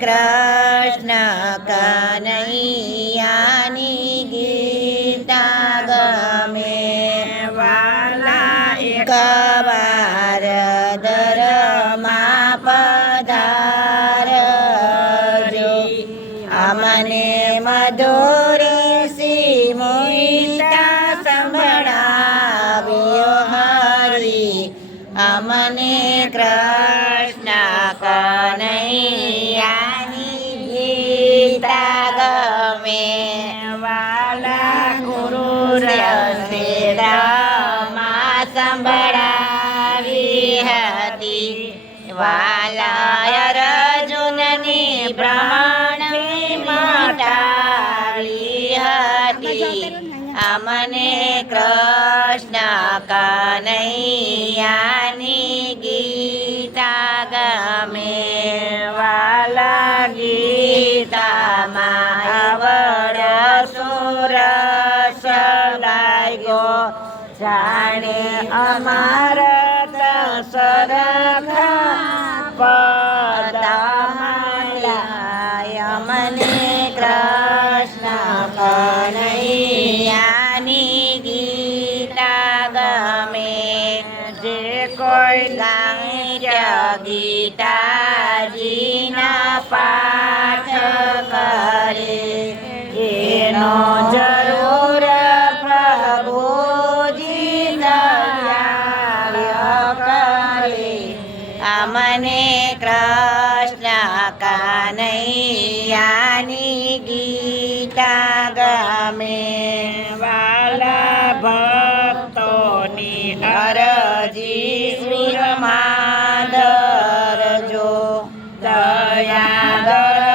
કૃષ્ણ કનૈયાની ગીતા ગમે વાલા કવાર દરમાં પધારજો અમને મધુરી સી મોહિતા સંભળાવ્યો હરી અમને કૃષ્ણ કનૈયાની ગીતા ગમે વાલા ગુરુ રસેરામાં સંભળાવી હતી વાલા અર્જુનની બ્રહ્મણની મટાવી હતી અમને કૃષ્ણ કનૈયાની ગીતા ગમે વાલા ગીતામાં અવળ સુરસ લાગ્યો જાણે અમારત સરખા પદમાળા અમને કૃષ્ણ કનૈયાની ગીતા ગમે જે કોઈ ગાય ગીતાજીના પાઠ કરે એનો જરૂર પ્રભુજી દયા કરે અમને કૃષ્ણ કનૈયાની ગીતા ગમે વાલા ભક્તોની અરજી શ્રીરમા ધરજો દયા